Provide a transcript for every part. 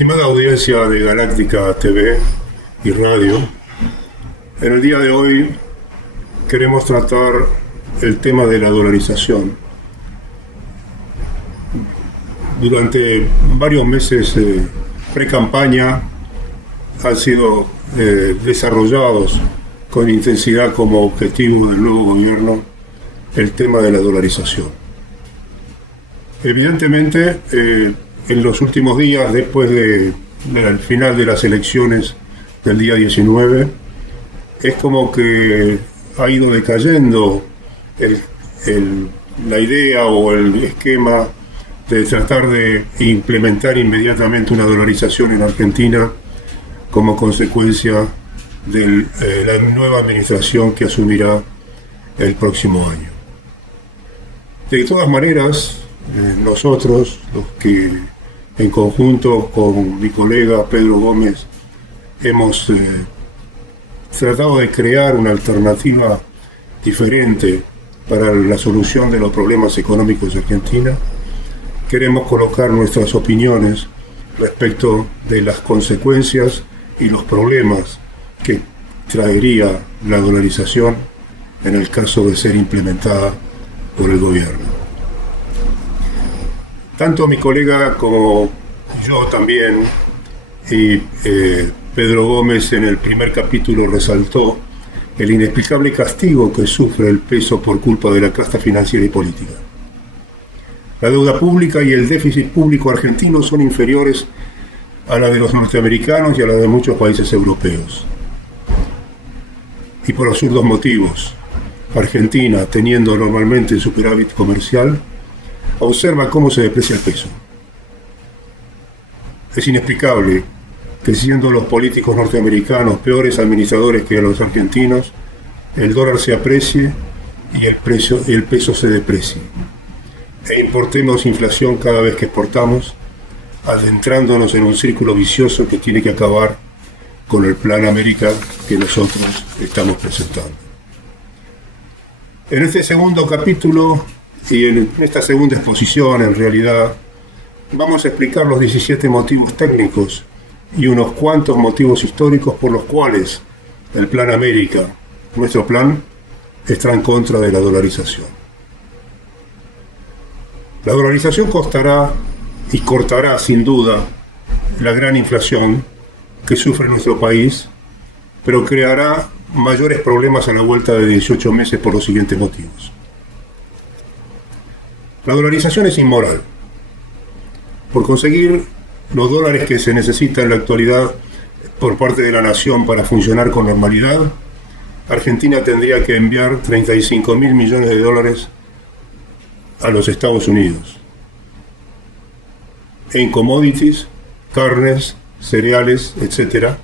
Estimada audiencia de Galáctica TV y Radio, en el día de hoy queremos tratar el tema de la dolarización. Durante varios meses de pre-campaña han sido desarrollados con intensidad como objetivo del nuevo gobierno el tema de la dolarización. Evidentemente, en los últimos días, después del final de las elecciones del día 19, es como que ha ido decayendo la idea o el esquema de tratar de implementar inmediatamente una dolarización en Argentina como consecuencia de la nueva administración que asumirá el próximo año. De todas maneras, nosotros, los que en conjunto con mi colega Pedro Gómez hemos tratado de crear una alternativa diferente para la solución de los problemas económicos de Argentina, queremos colocar nuestras opiniones respecto de las consecuencias y los problemas que traería la dolarización en el caso de ser implementada por el gobierno. Tanto mi colega como yo también, y Pedro Gómez en el primer capítulo resaltó el inexplicable castigo que sufre el peso por culpa de la casta financiera y política. La deuda pública y el déficit público argentino son inferiores a la de los norteamericanos y a la de muchos países europeos. Y por absurdos motivos, Argentina, teniendo normalmente superávit comercial, observa cómo se deprecia el peso. Es inexplicable que, siendo los políticos norteamericanos peores administradores que los argentinos, el dólar se aprecie y el peso se deprecie. E importemos inflación cada vez que exportamos, adentrándonos en un círculo vicioso que tiene que acabar con el Plan América que nosotros estamos presentando. En este segundo capítulo y en esta segunda exposición, en realidad, vamos a explicar los 17 motivos técnicos y unos cuantos motivos históricos por los cuales el Plan América, nuestro plan, está en contra de la dolarización. La dolarización costará y cortará sin duda la gran inflación que sufre nuestro país, pero creará mayores problemas a la vuelta de 18 meses por los siguientes motivos. La dolarización es inmoral. Por conseguir los dólares que se necesitan en la actualidad por parte de la nación para funcionar con normalidad, Argentina tendría que enviar 35.000 millones de dólares a los Estados Unidos en commodities, carnes, cereales, etc.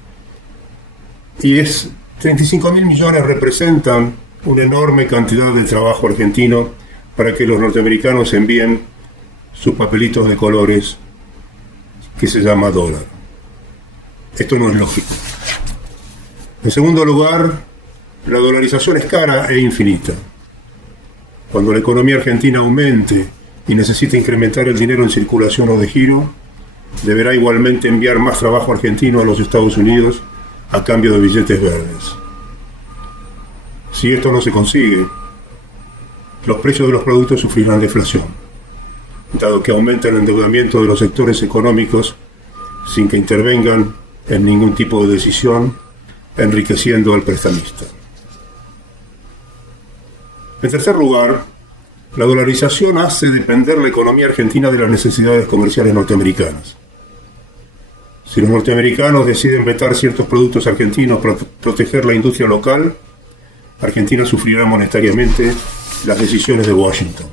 Y 35.000 millones representan una enorme cantidad de trabajo argentino para que los norteamericanos envíen sus papelitos de colores que se llama dólar. Esto no es lógico. En segundo lugar, la dolarización es cara e infinita. Cuando la economía argentina aumente y necesita incrementar el dinero en circulación o de giro, deberá igualmente enviar más trabajo argentino a los Estados Unidos a cambio de billetes verdes. Si esto no se consigue, los precios de los productos sufrirán deflación, dado que aumenta el endeudamiento de los sectores económicos sin que intervengan en ningún tipo de decisión, enriqueciendo al prestamista. En tercer lugar, la dolarización hace depender la economía argentina de las necesidades comerciales norteamericanas. Si los norteamericanos deciden vetar ciertos productos argentinos para proteger la industria local, Argentina sufrirá monetariamente las decisiones de Washington.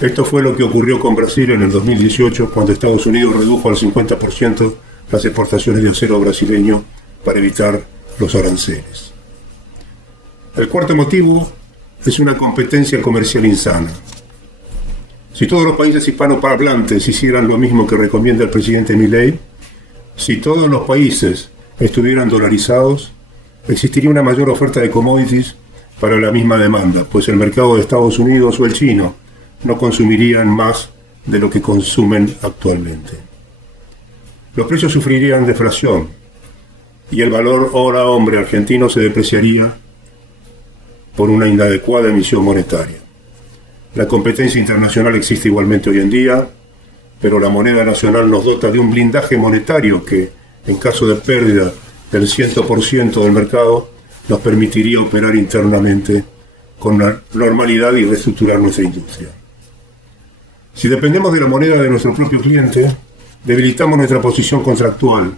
Esto fue lo que ocurrió con Brasil en el 2018, cuando Estados Unidos redujo al 50% las exportaciones de acero brasileño para evitar los aranceles. El cuarto motivo es una competencia comercial insana. Si todos los países hispanoparlantes hicieran lo mismo que recomienda el presidente Milei, si todos los países estuvieran dolarizados, existiría una mayor oferta de commodities para la misma demanda, pues el mercado de Estados Unidos o el chino no consumirían más de lo que consumen actualmente. los precios sufrirían deflación y el valor hora hombre argentino se depreciaría por una inadecuada emisión monetaria. La competencia internacional existe igualmente hoy en día, pero la moneda nacional nos dota de un blindaje monetario que, en caso de pérdida del 100% del mercado, nos permitiría operar internamente con normalidad y reestructurar nuestra industria. Si dependemos de la moneda de nuestro propio cliente, debilitamos nuestra posición contractual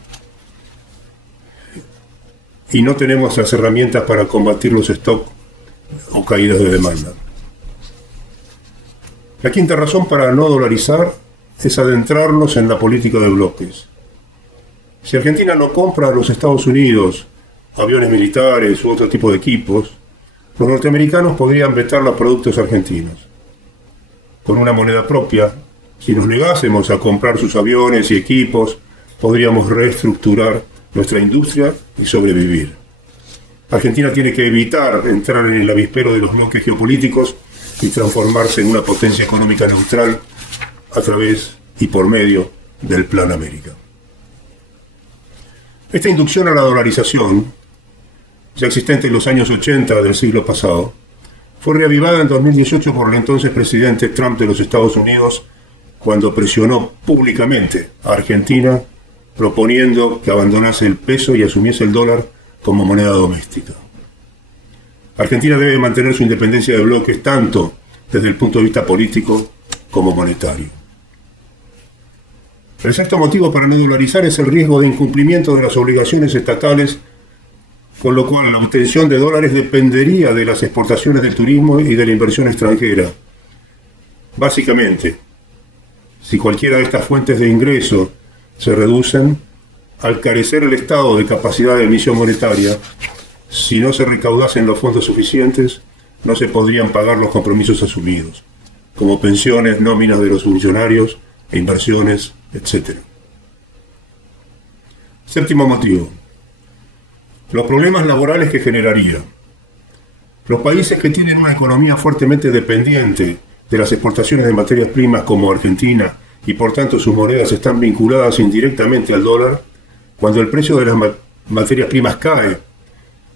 y no tenemos las herramientas para combatir los stocks o caídas de demanda. La quinta razón para no dolarizar es adentrarnos en la política de bloques. Si Argentina no compra a los Estados Unidos aviones militares u otro tipo de equipos, los norteamericanos podrían vetar los productos argentinos. Con una moneda propia, si nos negásemos a comprar sus aviones y equipos, podríamos reestructurar nuestra industria y sobrevivir. Argentina tiene que evitar entrar en el avispero de los bloques geopolíticos y transformarse en una potencia económica neutral a través y por medio del Plan América. Esta inducción a la dolarización, ya existente en los años 80 del siglo pasado, fue reavivada en 2018 por el entonces presidente Trump de los Estados Unidos, cuando presionó públicamente a Argentina proponiendo que abandonase el peso y asumiese el dólar como moneda doméstica. Argentina debe mantener su independencia de bloques tanto desde el punto de vista político como monetario. El sexto motivo para no dolarizar es el riesgo de incumplimiento de las obligaciones estatales, con lo cual la obtención de dólares dependería de las exportaciones del turismo y de la inversión extranjera. Básicamente, si cualquiera de estas fuentes de ingreso se reducen, al carecer el Estado de capacidad de emisión monetaria, si no se recaudasen los fondos suficientes, no se podrían pagar los compromisos asumidos, como pensiones, nóminas de los funcionarios, inversiones, etc. Séptimo motivo: los problemas laborales que generaría. Los países que tienen una economía fuertemente dependiente de las exportaciones de materias primas como Argentina y por tanto sus monedas están vinculadas indirectamente al dólar, cuando el precio de las materias primas cae,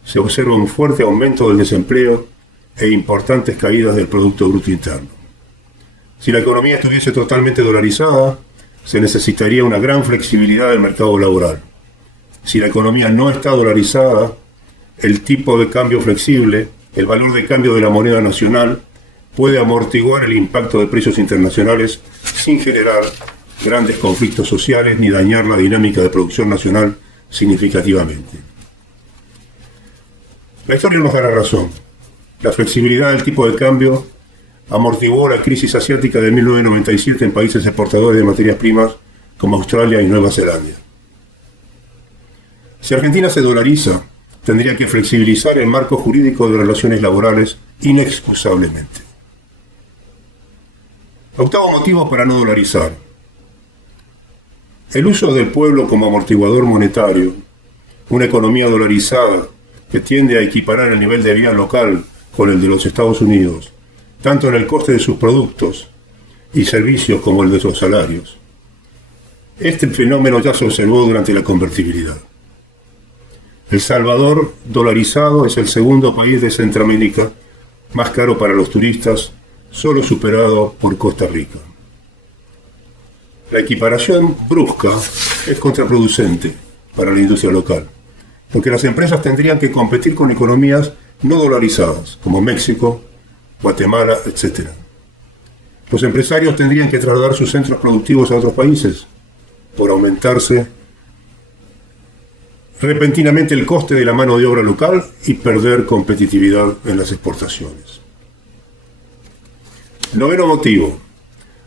se observa un fuerte aumento del desempleo e importantes caídas del Producto Bruto Interno. Si la economía estuviese totalmente dolarizada, se necesitaría una gran flexibilidad del mercado laboral. Si la economía no está dolarizada, el tipo de cambio flexible, el valor de cambio de la moneda nacional, puede amortiguar el impacto de precios internacionales sin generar grandes conflictos sociales ni dañar la dinámica de producción nacional significativamente. La historia nos dará razón. La flexibilidad del tipo de cambio amortiguó la crisis asiática de 1997 en países exportadores de materias primas como Australia y Nueva Zelanda. Si Argentina se dolariza, tendría que flexibilizar el marco jurídico de relaciones laborales inexcusablemente. Octavo motivo para no dolarizar: el uso del pueblo como amortiguador monetario. Una economía dolarizada que tiende a equiparar el nivel de vida local con el de los Estados Unidos, tanto en el coste de sus productos y servicios como el de sus salarios. Este fenómeno ya se observó durante la convertibilidad. El Salvador, dolarizado, es el segundo país de Centroamérica más caro para los turistas, solo superado por Costa Rica. La equiparación brusca es contraproducente para la industria local, porque las empresas tendrían que competir con economías no dolarizadas, como México, Guatemala, etc. Los empresarios tendrían que trasladar sus centros productivos a otros países, por aumentarse repentinamente el coste de la mano de obra local y perder competitividad en las exportaciones. Noveno motivo: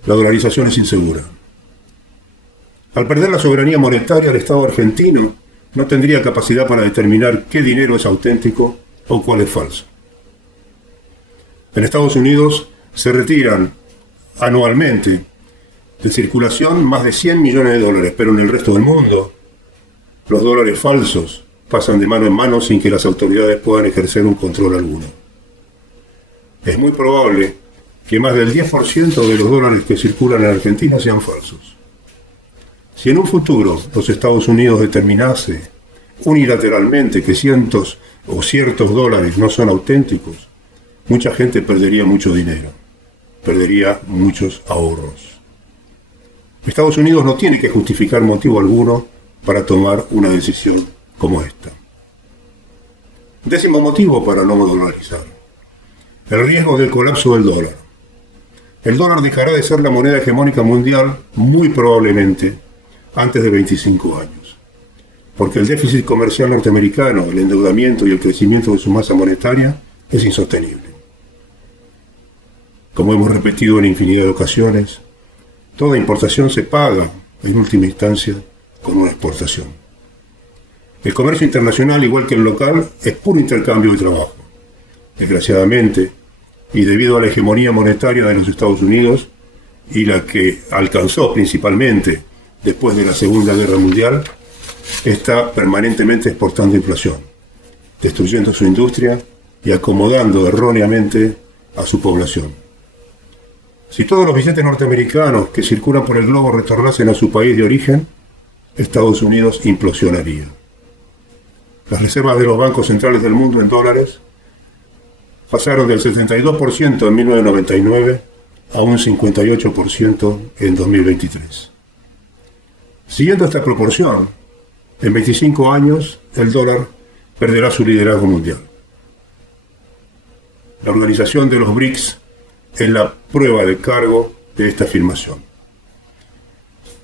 la dolarización es insegura. Al perder la soberanía monetaria, el Estado argentino no tendría capacidad para determinar qué dinero es auténtico o cuál es falso. En Estados Unidos se retiran anualmente de circulación más de 100 millones de dólares, pero en el resto del mundo los dólares falsos pasan de mano en mano sin que las autoridades puedan ejercer un control alguno. Es muy probable que más del 10% de los dólares que circulan en Argentina sean falsos. Si en un futuro los Estados Unidos determinase unilateralmente que cientos o ciertos dólares no son auténticos, mucha gente perdería mucho dinero, perdería muchos ahorros. Estados Unidos no tiene que justificar motivo alguno para tomar una decisión como esta. 10º motivo para no dolarizar: el riesgo del colapso del dólar. El dólar dejará de ser la moneda hegemónica mundial muy probablemente antes de 25 años, porque el déficit comercial norteamericano, el endeudamiento y el crecimiento de su masa monetaria es insostenible. Como hemos repetido en infinidad de ocasiones, toda importación se paga, en última instancia, con una exportación. El comercio internacional, igual que el local, es puro intercambio de trabajo. Desgraciadamente, y debido a la hegemonía monetaria de los Estados Unidos, y la que alcanzó principalmente después de la Segunda Guerra Mundial, está permanentemente exportando inflación, destruyendo su industria y acomodando erróneamente a su población. Si todos los billetes norteamericanos que circulan por el globo retornasen a su país de origen, Estados Unidos implosionaría. Las reservas de los bancos centrales del mundo en dólares pasaron del 72% en 1999 a un 58% en 2023. Siguiendo esta proporción, en 25 años el dólar perderá su liderazgo mundial. La organización de los BRICS es la prueba de cargo de esta afirmación.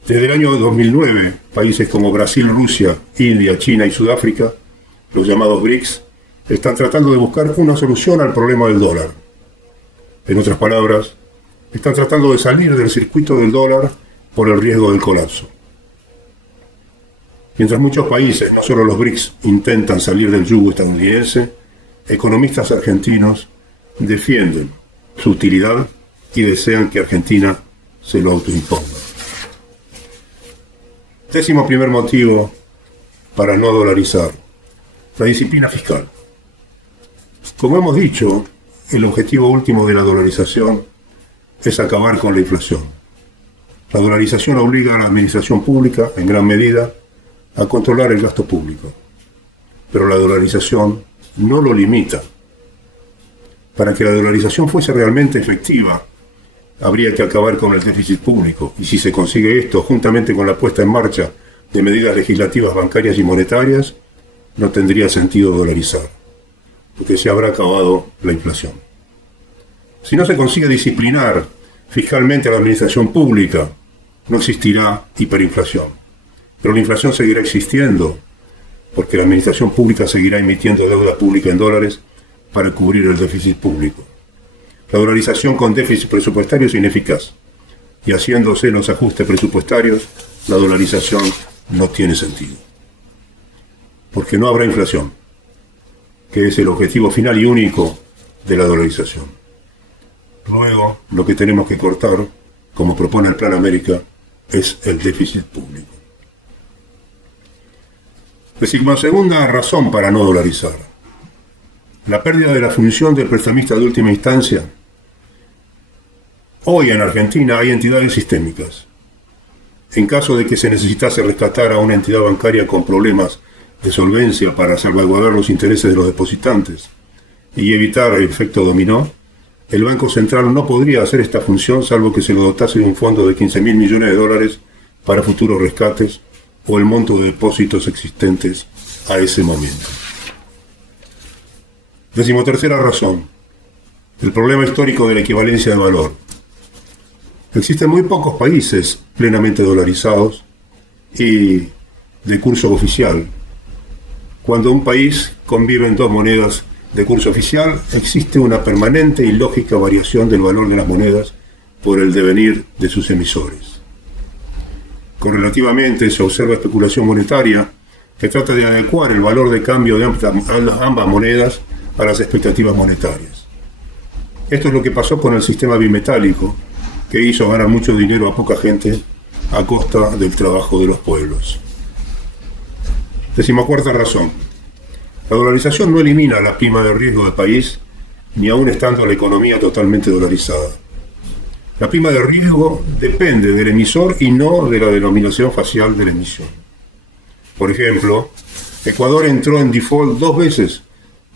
Desde el año 2009, países como Brasil, Rusia, India, China y Sudáfrica, los llamados BRICS, están tratando de buscar una solución al problema del dólar. En otras palabras, están tratando de salir del circuito del dólar por el riesgo del colapso. Mientras muchos países, no solo los BRICS, intentan salir del yugo estadounidense, economistas argentinos defienden su utilidad y desean que Argentina se lo autoimponga. 11º motivo para no dolarizar: la disciplina fiscal. Como hemos dicho, el objetivo último de la dolarización es acabar con la inflación. La dolarización obliga a la administración pública, en gran medida, a controlar el gasto público. Pero la dolarización no lo limita. Para que la dolarización fuese realmente efectiva, habría que acabar con el déficit público. Y si se consigue esto, juntamente con la puesta en marcha de medidas legislativas bancarias y monetarias, no tendría sentido dolarizar, porque se habrá acabado la inflación. Si no se consigue disciplinar fiscalmente a la administración pública, no existirá hiperinflación. Pero la inflación seguirá existiendo, porque la administración pública seguirá emitiendo deuda pública en dólares para cubrir el déficit público. La dolarización con déficit presupuestario es ineficaz, y haciéndose los ajustes presupuestarios, la dolarización no tiene sentido. Porque no habrá inflación, que es el objetivo final y único de la dolarización. Luego, lo que tenemos que cortar, como propone el Plan América, es el déficit público. 12ª razón para no dolarizar: la pérdida de la función del prestamista de última instancia. Hoy en Argentina hay entidades sistémicas. En caso de que se necesitase rescatar a una entidad bancaria con problemas de solvencia para salvaguardar los intereses de los depositantes y evitar el efecto dominó, el Banco Central no podría hacer esta función salvo que se lo dotase de un fondo de 15.000 millones de dólares para futuros rescates o el monto de depósitos existentes a ese momento. 13ª razón: el problema histórico de la equivalencia de valor. Existen muy pocos países plenamente dolarizados y de curso oficial. Cuando un país convive en dos monedas de curso oficial, existe una permanente y lógica variación del valor de las monedas por el devenir de sus emisores. Correlativamente, se observa especulación monetaria que trata de adecuar el valor de cambio de ambas monedas a las expectativas monetarias. Esto es lo que pasó con el sistema bimetálico, que hizo ganar mucho dinero a poca gente a costa del trabajo de los pueblos. 14ª razón: la dolarización no elimina la prima de riesgo del país, ni aun estando la economía totalmente dolarizada. La prima de riesgo depende del emisor y no de la denominación facial de la emisión. Por ejemplo, Ecuador entró en default 2 veces,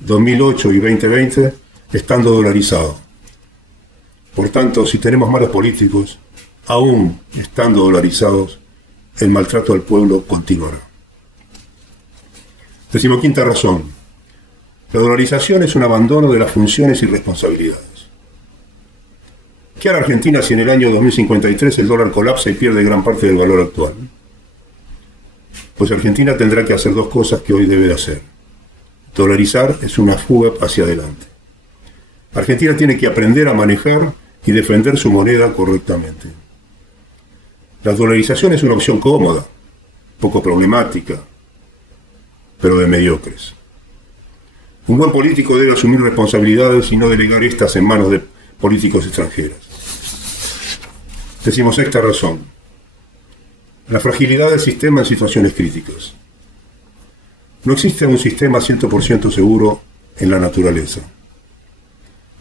2008 y 2020, estando dolarizado. Por tanto, si tenemos malos políticos, aún estando dolarizados, el maltrato al pueblo continuará. 15ª razón. La dolarización es un abandono de las funciones y responsabilidades. ¿Qué hará Argentina si en el año 2053 el dólar colapsa y pierde gran parte del valor actual? Pues Argentina tendrá que hacer 2 cosas que hoy debe de hacer. Dolarizar es una fuga hacia adelante. Argentina tiene que aprender a manejar y defender su moneda correctamente. La dolarización es una opción cómoda, poco problemática, pero de mediocres. Un buen político debe asumir responsabilidades y no delegar estas en manos de políticos extranjeros. 16ª razón. La fragilidad del sistema en situaciones críticas. No existe un sistema 100% seguro en la naturaleza.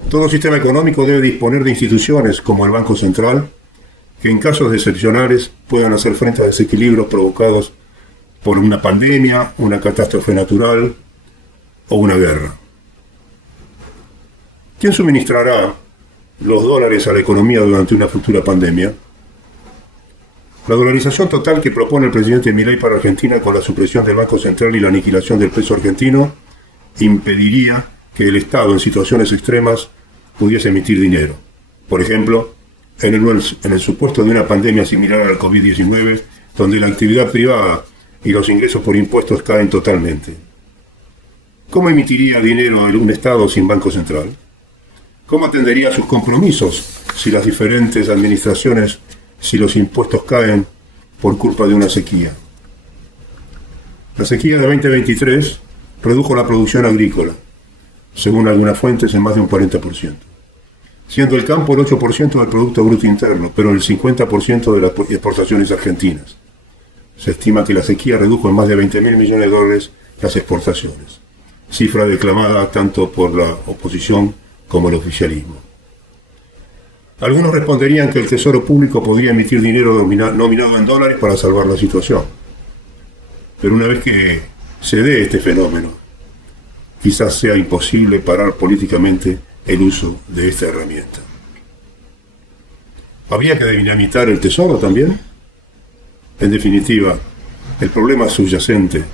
Todo sistema económico debe disponer de instituciones como el Banco Central, que en casos excepcionales puedan hacer frente a desequilibrios provocados por una pandemia, una catástrofe natural o una guerra. ¿Quién suministrará los dólares a la economía durante una futura pandemia? La dolarización total que propone el presidente Milei para Argentina con la supresión del Banco Central y la aniquilación del peso argentino impediría que el Estado en situaciones extremas pudiese emitir dinero. Por ejemplo, en el supuesto de una pandemia similar a la COVID-19, donde la actividad privada y los ingresos por impuestos caen totalmente. ¿Cómo emitiría dinero un Estado sin Banco Central? ¿Cómo atendería sus compromisos si las diferentes administraciones, si los impuestos caen por culpa de una sequía? La sequía de 2023 redujo la producción agrícola, según algunas fuentes, en más de un 40%, siendo el campo el 8% del Producto Bruto Interno, pero el 50% de las exportaciones argentinas. Se estima que la sequía redujo en más de 20.000 millones de dólares las exportaciones, cifra declamada tanto por la oposición como el oficialismo. Algunos responderían que el Tesoro Público podría emitir dinero nominado en dólares para salvar la situación. Pero una vez que se dé este fenómeno, quizás sea imposible parar políticamente el uso de esta herramienta. ¿Habría que dinamitar el Tesoro también? En definitiva, el problema subyacente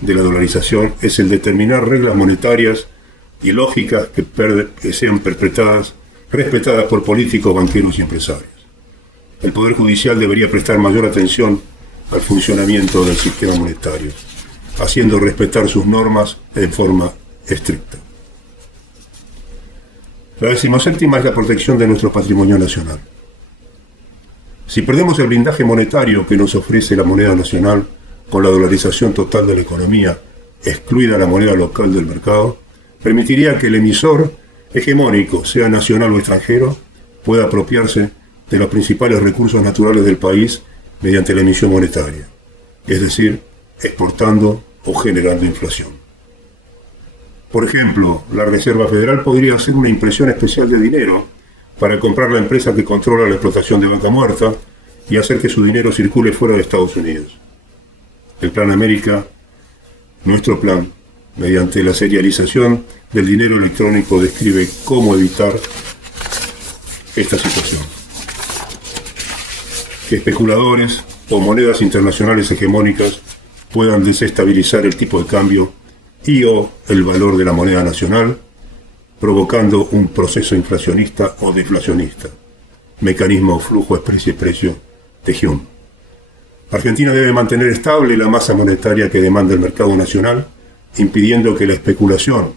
de la dolarización es el determinar reglas monetarias y lógicas que sean respetadas por políticos, banqueros y empresarios. El Poder Judicial debería prestar mayor atención al funcionamiento del sistema monetario, haciendo respetar sus normas en forma estricta. La 17ª es la protección de nuestro patrimonio nacional. Si perdemos el blindaje monetario que nos ofrece la moneda nacional con la dolarización total de la economía, excluida la moneda local del mercado, permitiría que el emisor hegemónico, sea nacional o extranjero, pueda apropiarse de los principales recursos naturales del país mediante la emisión monetaria, es decir, exportando o generando inflación. Por ejemplo, la Reserva Federal podría hacer una impresión especial de dinero para comprar la empresa que controla la explotación de Vaca Muerta y hacer que su dinero circule fuera de Estados Unidos. El Plan América, nuestro plan, mediante la serialización del dinero electrónico, describe cómo evitar esta situación. Que especuladores o monedas internacionales hegemónicas puedan desestabilizar el tipo de cambio y o el valor de la moneda nacional, provocando un proceso inflacionista o deflacionista, mecanismo flujo precio de Hume. Argentina debe mantener estable la masa monetaria que demanda el mercado nacional, impidiendo que la especulación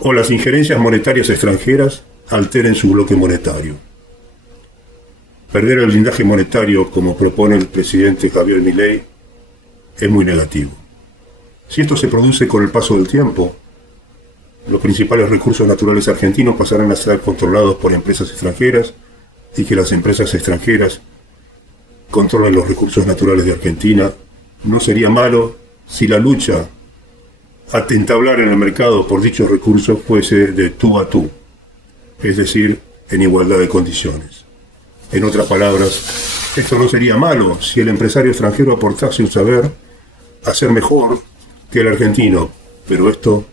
o las injerencias monetarias extranjeras alteren su bloque monetario. Perder el blindaje monetario, como propone el presidente Javier Milei, es muy negativo. Si esto se produce con el paso del tiempo, los principales recursos naturales argentinos pasarán a ser controlados por empresas extranjeras y que las empresas extranjeras controlan los recursos naturales de Argentina. No sería malo si la lucha a entablar en el mercado por dichos recursos fuese de tú a tú, es decir, en igualdad de condiciones. En otras palabras, esto no sería malo si el empresario extranjero aportase un saber a ser mejor que el argentino, pero esto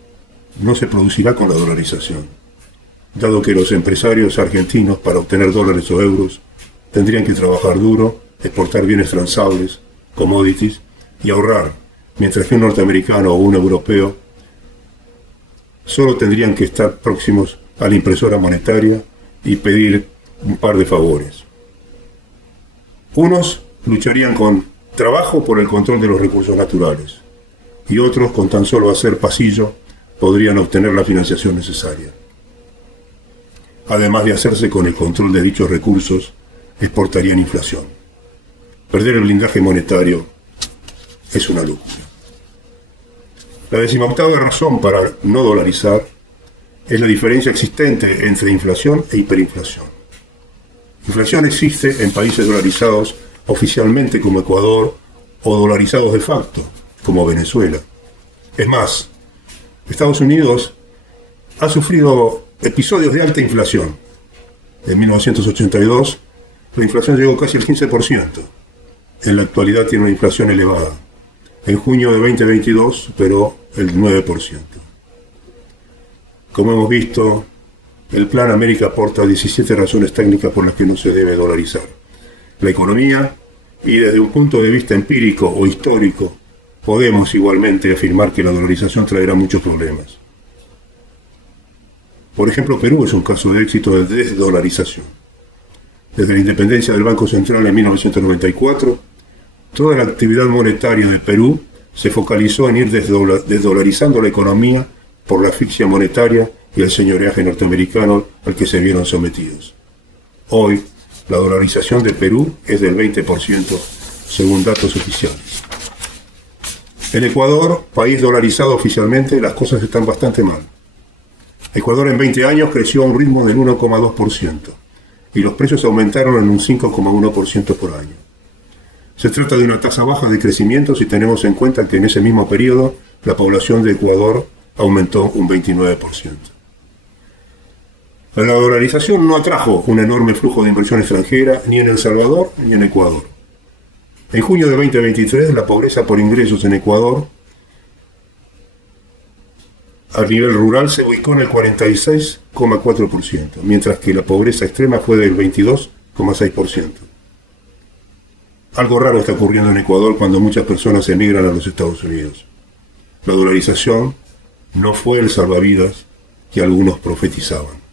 no se producirá con la dolarización, dado que los empresarios argentinos, para obtener dólares o euros, tendrían que trabajar duro, exportar bienes transables, commodities, y ahorrar, mientras que un norteamericano o un europeo solo tendrían que estar próximos a la impresora monetaria y pedir un par de favores. Unos lucharían con trabajo por el control de los recursos naturales, y otros, con tan solo hacer pasillo, podrían obtener la financiación necesaria. Además de hacerse con el control de dichos recursos, exportarían inflación. Perder el blindaje monetario es una locura. La 18ª razón para no dolarizar es la diferencia existente entre inflación e hiperinflación. Inflación existe en países dolarizados oficialmente como Ecuador o dolarizados de facto como Venezuela. Es más, Estados Unidos ha sufrido episodios de alta inflación. En 1982 la inflación llegó casi al 15%. En la actualidad tiene una inflación elevada. En junio de 2022 superó el 9%. Como hemos visto, el Plan América aporta 17 razones técnicas por las que no se debe dolarizar la economía, y desde un punto de vista empírico o histórico, podemos igualmente afirmar que la dolarización traerá muchos problemas. Por ejemplo, Perú es un caso de éxito de desdolarización. Desde la independencia del Banco Central en 1994, toda la actividad monetaria de Perú se focalizó en ir desdolarizando la economía por la asfixia monetaria y el señoreaje norteamericano al que se vieron sometidos. Hoy, la dolarización de Perú es del 20%, según datos oficiales. En Ecuador, país dolarizado oficialmente, las cosas están bastante mal. Ecuador en 20 años creció a un ritmo del 1,2% y los precios aumentaron en un 5,1% por año. Se trata de una tasa baja de crecimiento si tenemos en cuenta que en ese mismo periodo la población de Ecuador aumentó un 29%. La dolarización no atrajo un enorme flujo de inversión extranjera ni en El Salvador ni en Ecuador. En junio de 2023, la pobreza por ingresos en Ecuador a nivel rural se ubicó en el 46,4%, mientras que la pobreza extrema fue del 22,6%. Algo raro está ocurriendo en Ecuador cuando muchas personas emigran a los Estados Unidos. La dolarización no fue el salvavidas que algunos profetizaban.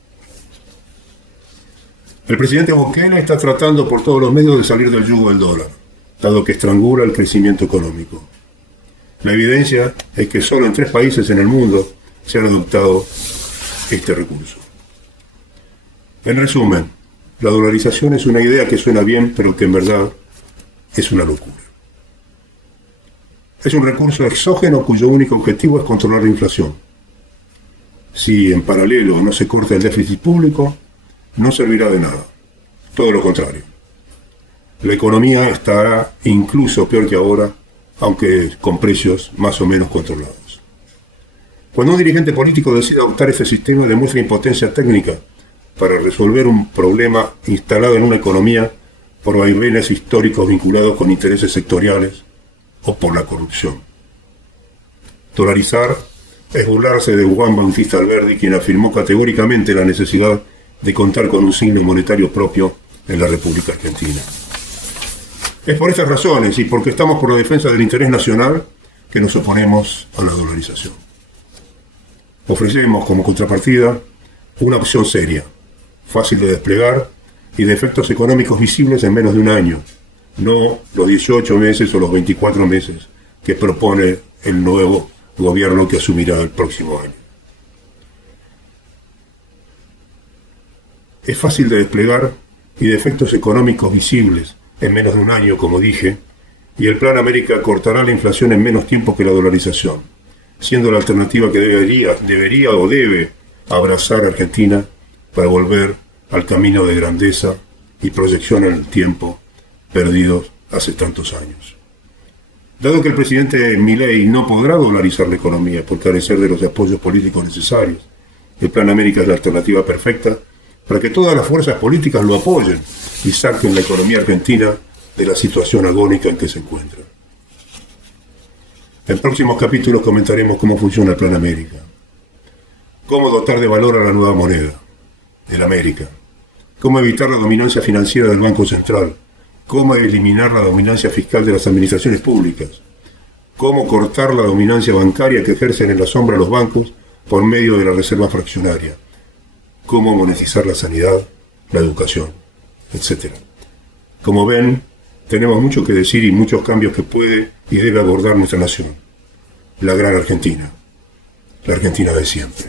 El presidente Bukele está tratando por todos los medios de salir del yugo del dólar, dado que estrangula el crecimiento económico. La evidencia es que solo en 3 países en el mundo se han adoptado este recurso. En resumen, la dolarización es una idea que suena bien, pero que en verdad es una locura. Es un recurso exógeno cuyo único objetivo es controlar la inflación. Si en paralelo no se corta el déficit público, no servirá de nada. Todo lo contrario. La economía estará incluso peor que ahora, aunque con precios más o menos controlados. Cuando un dirigente político decide adoptar este sistema, demuestra impotencia técnica para resolver un problema instalado en una economía por vaivenes históricos vinculados con intereses sectoriales o por la corrupción. Dolarizar es burlarse de Juan Bautista Alberdi, quien afirmó categóricamente la necesidad de contar con un signo monetario propio en la República Argentina. Es por estas razones y porque estamos por la defensa del interés nacional que nos oponemos a la dolarización. Ofrecemos como contrapartida una opción seria, fácil de desplegar y de efectos económicos visibles en menos de un año, no los 18 meses o los 24 meses que propone el nuevo gobierno que asumirá el próximo año. Es fácil de desplegar y de efectos económicos visibles en menos de un año, como dije, y el Plan América cortará la inflación en menos tiempo que la dolarización, siendo la alternativa que debería o debe abrazar a Argentina para volver al camino de grandeza y proyección en el tiempo perdidos hace tantos años. Dado que el presidente Milei no podrá dolarizar la economía por carecer de los apoyos políticos necesarios, el Plan América es la alternativa perfecta para que todas las fuerzas políticas lo apoyen y saquen la economía argentina de la situación agónica en que se encuentra. En próximos capítulos comentaremos cómo funciona el Plan América, cómo dotar de valor a la nueva moneda, el América, cómo evitar la dominancia financiera del Banco Central, cómo eliminar la dominancia fiscal de las administraciones públicas, cómo cortar la dominancia bancaria que ejercen en la sombra los bancos por medio de la reserva fraccionaria, cómo monetizar la sanidad, la educación, etc. Como ven, tenemos mucho que decir y muchos cambios que puede y debe abordar nuestra nación, la gran Argentina, la Argentina de siempre.